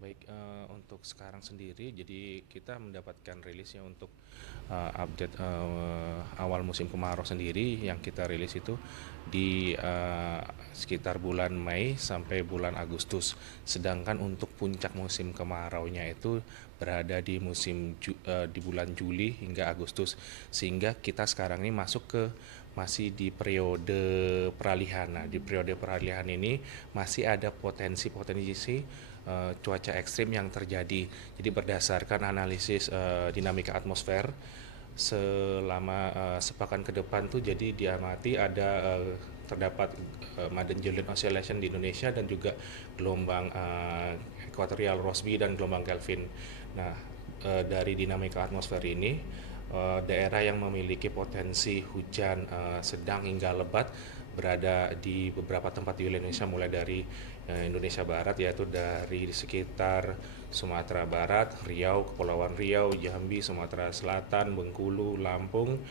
Baik, untuk sekarang sendiri, jadi kita mendapatkan rilisnya untuk update awal musim kemarau sendiri yang kita rilis itu di sekitar bulan Mei sampai bulan Agustus. Sedangkan untuk puncak musim kemaraunya itu berada di di bulan Juli hingga Agustus. Sehingga kita sekarang ini masuk ke masih di periode peralihan. Nah, di periode peralihan ini masih ada potensi-potensi cuaca ekstrim yang terjadi. Jadi berdasarkan analisis dinamika atmosfer selama sepekan ke depan tuh jadi diamati ada terdapat Madden Julian Oscillation di Indonesia dan juga gelombang equatorial Rossby dan gelombang Kelvin. Nah, dari dinamika atmosfer ini daerah yang memiliki potensi hujan sedang hingga lebat berada di beberapa tempat di Indonesia, mulai dari Indonesia Barat, yaitu dari sekitar Sumatera Barat, Riau, Kepulauan Riau, Jambi, Sumatera Selatan, Bengkulu, Lampung,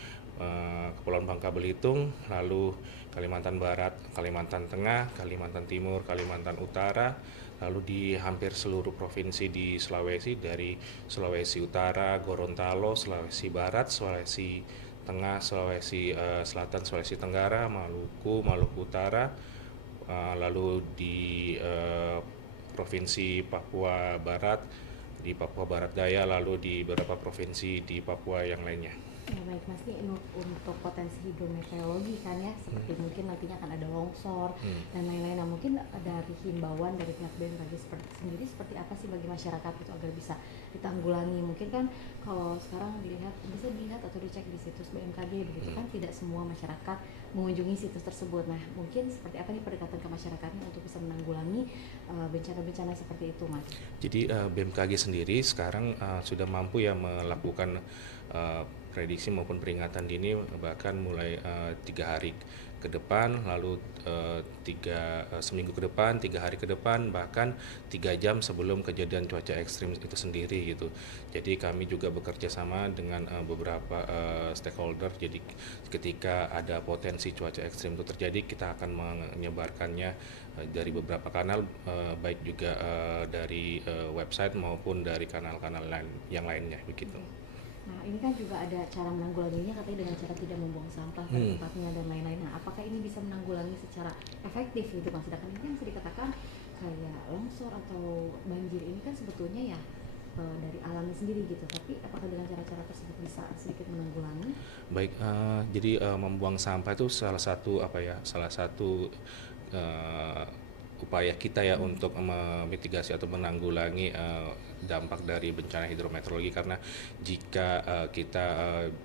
Kepulauan Bangka Belitung, lalu Kalimantan Barat, Kalimantan Tengah, Kalimantan Timur, Kalimantan Utara, lalu di hampir seluruh provinsi di Sulawesi, dari Sulawesi Utara, Gorontalo, Sulawesi Barat, Sulawesi Tengah, Sulawesi Selatan, Sulawesi Tenggara, Maluku, Maluku Utara, lalu di provinsi Papua Barat, di Papua Barat Daya, lalu di beberapa provinsi di Papua yang lainnya. Ya baik Mas, ini untuk potensi hidrometeorologi kan ya, seperti mungkin nantinya akan ada longsor dan lain-lain. Nah mungkin dari himbauan dari pihak BMKG seperti apa sih bagi masyarakat itu agar bisa ditanggulangi? Mungkin kan kalau sekarang bisa dilihat atau dicek di situs BMKG begitu kan, tidak semua masyarakat mengunjungi situs tersebut. Nah mungkin seperti apa nih pendekatan ke masyarakatnya untuk bisa menanggulangi bencana-bencana seperti itu Mas? Jadi BMKG sendiri sekarang sudah mampu ya melakukan uh, prediksi maupun peringatan dini bahkan mulai 3 hari ke depan, lalu seminggu ke depan, 3 hari ke depan, bahkan 3 jam sebelum kejadian cuaca ekstrim itu sendiri gitu. Jadi kami juga bekerja sama dengan beberapa stakeholder. Jadi ketika ada potensi cuaca ekstrim itu terjadi, kita akan menyebarkannya dari beberapa kanal, baik juga dari website maupun dari kanal-kanal lain yang lainnya begitu. Oke. Nah, ini kan juga ada cara menanggulanginya katanya dengan cara tidak membuang sampah pada tempatnya dan lain-lain. Nah, apakah ini bisa menanggulangi secara efektif gitu Mas? Sedangkan ini kan bisa dikatakan kayak longsor atau banjir ini kan sebetulnya ya dari alamnya sendiri gitu. Tapi apakah dengan cara-cara tersebut bisa sedikit menanggulangi? Baik, jadi membuang sampah itu salah satu apa ya, salah satu eh, upaya kita ya untuk memitigasi atau menanggulangi dampak dari bencana hidrometeorologi, karena jika kita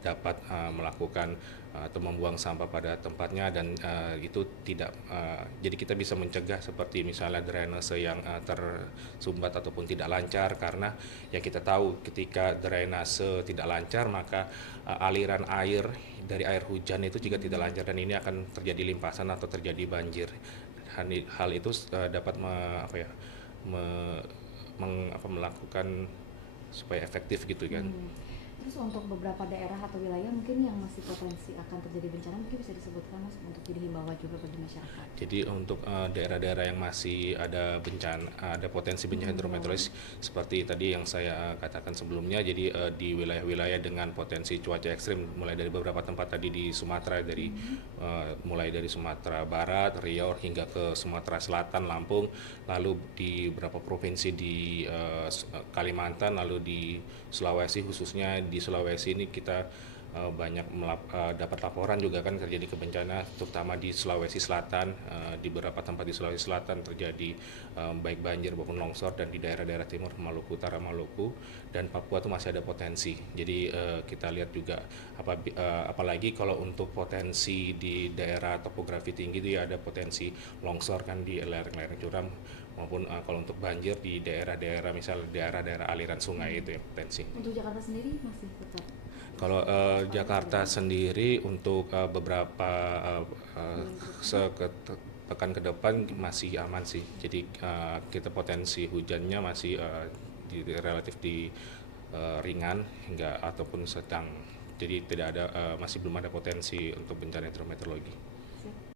dapat melakukan atau membuang sampah pada tempatnya dan itu tidak jadi kita bisa mencegah seperti misalnya drainase yang tersumbat ataupun tidak lancar, karena ya kita tahu ketika drainase tidak lancar maka aliran air dari air hujan itu jika tidak lancar, dan ini akan terjadi limpasan atau terjadi banjir. Hal itu dapat apa ya, melakukan supaya efektif gitu kan. Hmm. Terus untuk beberapa daerah atau wilayah mungkin yang masih potensi akan terjadi bencana mungkin bisa disebutkan Mas untuk jadi himbauan juga bagi masyarakat. Jadi untuk daerah-daerah yang masih ada bencana, ada potensi bencana Rawan. hidrometeorologis seperti tadi yang saya katakan sebelumnya. Jadi di wilayah-wilayah dengan potensi cuaca ekstrim, mulai dari beberapa tempat tadi di Sumatera, mulai dari Sumatera Barat, Riau hingga ke Sumatera Selatan, Lampung, lalu di beberapa provinsi di Kalimantan, lalu di Sulawesi, khususnya di Sulawesi ini kita banyak dapat laporan juga kan terjadi kebencana, terutama di Sulawesi Selatan. Di beberapa tempat di Sulawesi Selatan terjadi baik banjir maupun longsor, dan di daerah-daerah timur Maluku Utara, Maluku dan Papua itu masih ada potensi. Jadi kita lihat juga apalagi kalau untuk potensi di daerah topografi tinggi itu ya ada potensi longsor kan di lereng-lereng curam, maupun kalau untuk banjir di daerah-daerah, misal daerah-daerah aliran sungai itu ya potensi. Untuk Jakarta sendiri masih tetap Kalau waspada atau Jakarta bagaimana? sendiri untuk beberapa uh, Bulan ke depan? pekan ke depan masih aman sih. Jadi kita potensi hujannya masih relatif di ringan hingga ataupun sedang. Jadi tidak ada masih belum ada potensi untuk bencana hidrometeorologi.